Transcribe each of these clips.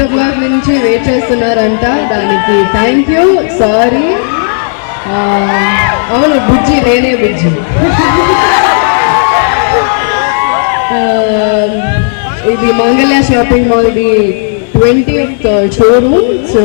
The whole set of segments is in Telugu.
నుంచి వెయిట్ చేస్తున్నారంట. దానికి థ్యాంక్ యూ సారీ అవును బుజ్జి నేనే బుజ్జి. ఇది Mangalya shopping mall uh, uh, ఇది ట్వంటీ షోరూమ్ సో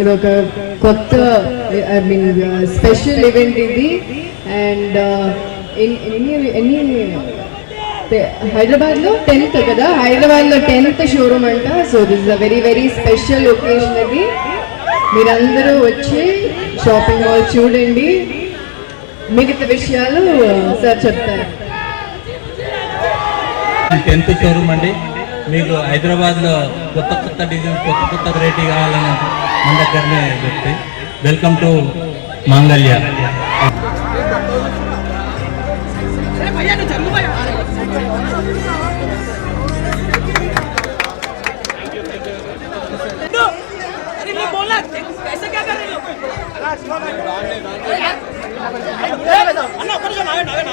ఇది ఒక కొత్త ఐ మీన్ స్పెషల్ ఈవెంట్ ఇది. అండ్ ఎన్ని ఎన్ని హైదరాబాద్లో టెన్త్ కదా? హైదరాబాద్లో టెన్త్ షోరూమ్ అంట. So this a very very special occasion అది మీరందరూ వచ్చి షాపింగ్ మాల్ చూడండి. మిగతా విషయాలు సార్ చెప్తారు. టెన్త్ షోరూమ్ అండి. మీకు హైదరాబాద్లో కొత్త కొత్త డిజైన్ కొత్త కొత్త వెరైటీ కావాలని మన దగ్గరనే చెప్తాయి వెల్కమ్ టు మాంగళ్య. అందరూ అన్న ఒక్క నిమిషం ఆగండి ఆగండి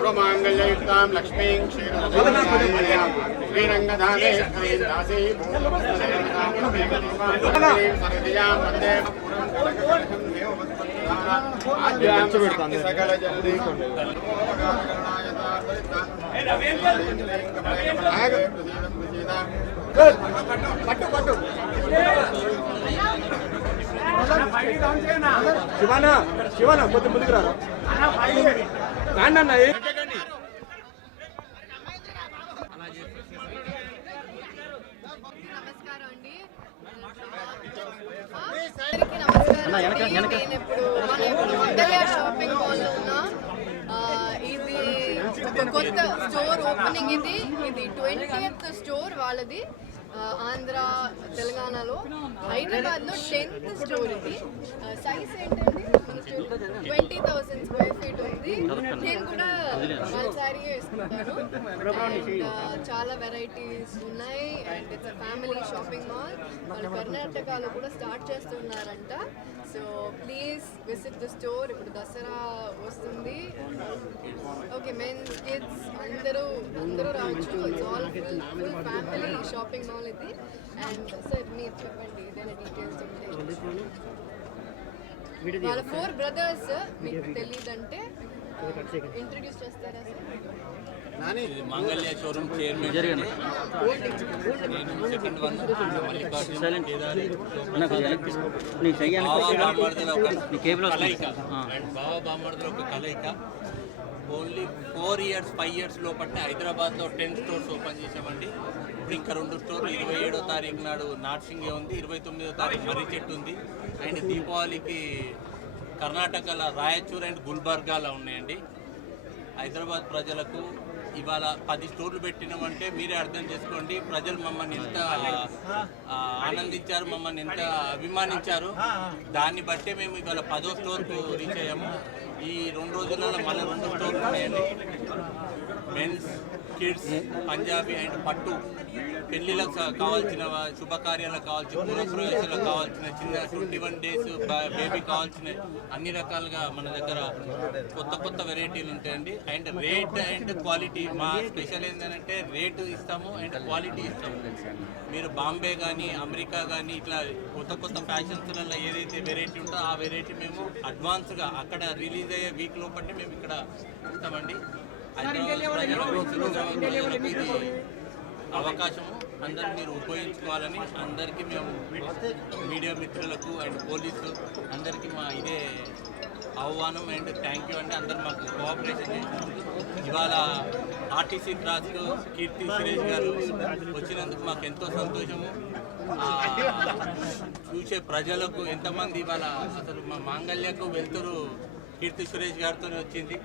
సర్వమాంగళ్యయుక్తాం లక్ష్మీం శ్రీరంగధానే దాసీ సర్వయాం వందే సకల జల్దీ పట్టు పట్టు శివాన శివాన కొద్ది ముందుకు రారా. నమస్కారం అండి అందరికీ నమస్కారం అండి. నేను ఇప్పుడు షాపింగ్ మాల్లో ఉన్నా ఇది ఒక కొత్త స్టోర్ ఓపెనింగ్ ఇది ఇది ట్వంటీయత్ స్టోర్ వాళ్ళది ఆంధ్ర తెలంగాణలో హైదరాబాద్లో టెన్త్ స్టోర్ ఇది సైజ్ ఏంటండి? ట్వంటీ థౌసండ్ ఉంది నేను కూడా వాళ్ళ శారీ వేసుకుంటాను. uh, చాలా వెరైటీస్ ఉన్నాయి. And it's family shopping mall మన కర్ణాటకలో కూడా స్టార్ట్ చేస్తున్నారంట. So please visit the store ఇప్పుడు దసరా వస్తుంది. ఓకే మెన్స్ కిడ్స్ అందరూ అందరూ రావచ్చు. It's all full full family shopping mall ఇది. అండ్ సార్ మీరు చెప్పండి. ఏదైనా డీటెయిల్స్ ఉంటే. వాళ్ళ ఫోర్ బ్రదర్స్ మీకు తెలియదంటే ఇంట్రడ్యూస్ చేస్తారా సార్ ఇది మాంగళ్య షోరూమ్ చైర్మన్. నేను సెకండ్ వన్ మల్లికార్జున కేదారి. బావా బామ్మర్దుల ఒక కలయిక. అండ్ బావా బామ్మర్దుల ఒక కలయిక. Only four years five years లోపట్నే హైదరాబాద్లో టెన్ స్టోర్స్ ఓపెన్ చేసామండి ఇప్పుడు ఇంకా రెండు స్టోర్లు ఇరవై ఏడో తారీఖు నాడు నార్సింగే ఉంది ఇరవై తొమ్మిదో తారీఖు మర్రి చెట్టు ఉంది. అండ్ దీపావళికి కర్ణాటకలో రాయచూర్ అండ్ గుల్బర్గాలో ఉన్నాయండి. హైదరాబాద్ ప్రజలకు ఇవాళ పది స్టోర్లు పెట్టినామంటే మీరే అర్థం చేసుకోండి. ప్రజలు మమ్మల్ని ఎంత ఆనందించారు మమ్మల్ని ఎంత అభిమానించారు. దాన్ని బట్టే మేము ఇవాళ పదో స్టోర్కు రీచ్ అయ్యాము. ఈ రెండు రోజులలో మళ్ళీ రెండు స్టోర్లు ఉన్నాయండి. మెన్స్ కిడ్స్ పంజాబీ అండ్ పట్టు పెళ్ళిలకు కావాల్సిన శుభకార్యాలకు కావాల్సిన గృహప్రవేశాలకు కావాల్సిన చిన్న ట్వంటీ వన్ డేస్ బేబీ కావాల్సిన అన్ని రకాలుగా మన దగ్గర కొత్త కొత్త వెరైటీలు ఉంటాయండి. అండ్ రేట్ అండ్ క్వాలిటీ మా స్పెషల్ ఏంటంటే రేటు ఇస్తాము అండ్ క్వాలిటీ ఇస్తాము. మీరు బాంబే కానీ అమెరికా కానీ ఇట్లా కొత్త కొత్త ఫ్యాషన్స్లలో ఏదైతే వెరైటీ ఉందో ఆ వెరైటీ మేము అడ్వాన్స్గా అక్కడ రిలీజ్ అయ్యే వీక్ లోపలనే మేము ఇక్కడ ఇస్తామండి. అవకాశము అందరు మీరు ఉపయోగించుకోవాలని అందరికీ మేము మీడియా మిత్రులకు అండ్ పోలీసు అందరికీ మా ఇదే ఆహ్వానం అండ్ థ్యాంక్ యూ అండి. అందరు మాకు కోఆపరేషన్ చేసినందుకు. ఇవాళ ఆర్టీసీ క్రాస్లో కీర్తి సురేష్ గారు వచ్చినందుకు మాకు ఎంతో సంతోషము. చూసే ప్రజలకు ఎంతమంది ఇవాళ అసలు మా మాంగళ్యకు వెళ్తురు కీర్తి సురేష్ గారితోనే వచ్చింది.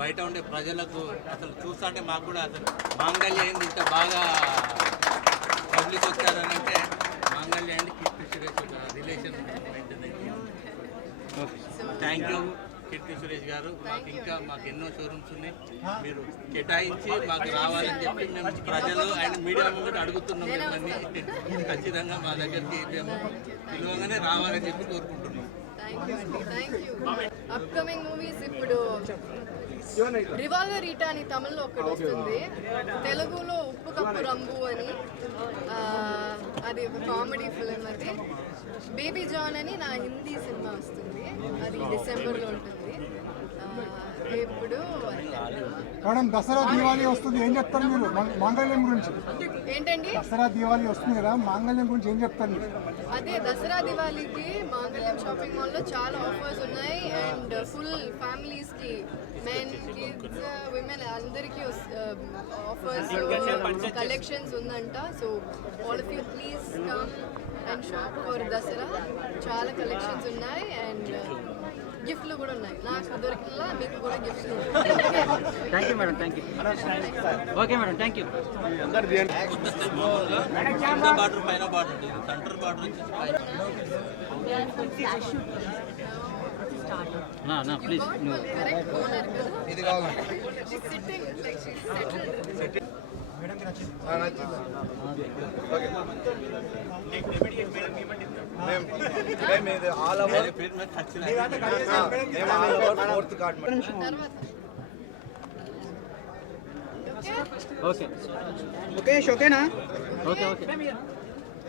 బయట ఉండే ప్రజలకు అసలు చూస్తుంటే మాకు కూడా అసలు మాంగళ్య ఏంది ఇంత బాగా పబ్లిక్ వచ్చారని అంటే మాంగళ్య అండ్ కీర్తి సురేష్ ఒక relation thank you Keerthy Suresh గారు. మాకు ఇంకా మాకు ఎన్నో షోరూమ్స్ ఉన్నాయి. మీరు కేటాయించి మాకు రావాలని చెప్పి మేము ప్రజలు అండ్ మీడియా ముందు అడుగుతున్నాం మిమ్మల్ని. ఖచ్చితంగా మా దగ్గరికి మేము పిలవగానే రావాలని చెప్పి కోరుకుంటున్నాం. అప్కమింగ్ మూవీస్ ఇప్పుడు రివాల్వర్ ఈటా అని తమిళ్ళో ఒకటి వస్తుంది. తెలుగులో ఉప్పు కప్పు రంబు అని అది ఒక కామెడీ ఫిలిం అది. బేబీ జాన్ అని నా హిందీ సినిమా వస్తుంది. అది డిసెంబర్లో ఉంటుంది. ఇప్పుడు మేడం దసరా దీవాలి వస్తుంది. ఏం చెప్తారు మీరు? మాంగళ్యం గురించి. ఏంటండి? దసరా దీవాలి వస్తుంది కదా మాంగళ్యం గురించి ఏం చెప్తారు మీరు? అదే దసరా దివాళీకి మాంగళ్యం షాపింగ్ మాల్లో చాలా ఆఫర్స్ ఉన్నాయి. అండ్ ఫుల్ ఫ్యామిలీస్కి మెన్ కిడ్స్ విమెన్ అందరికీ ఆఫర్స్ కలెక్షన్స్ ఉందంట. So all of you please come and shop for Dasara చాలా కలెక్షన్స్ ఉన్నాయి అండ్ గిఫ్ట్లు కూడా ఉన్నాయి. నాకు దొరికిన మీకు కూడా gifts thank you madam thank you okay madam thank you border పైన బార్డర్ సెంటర్ బార్డర్ ఓకే ఓకేనా? Okay okay.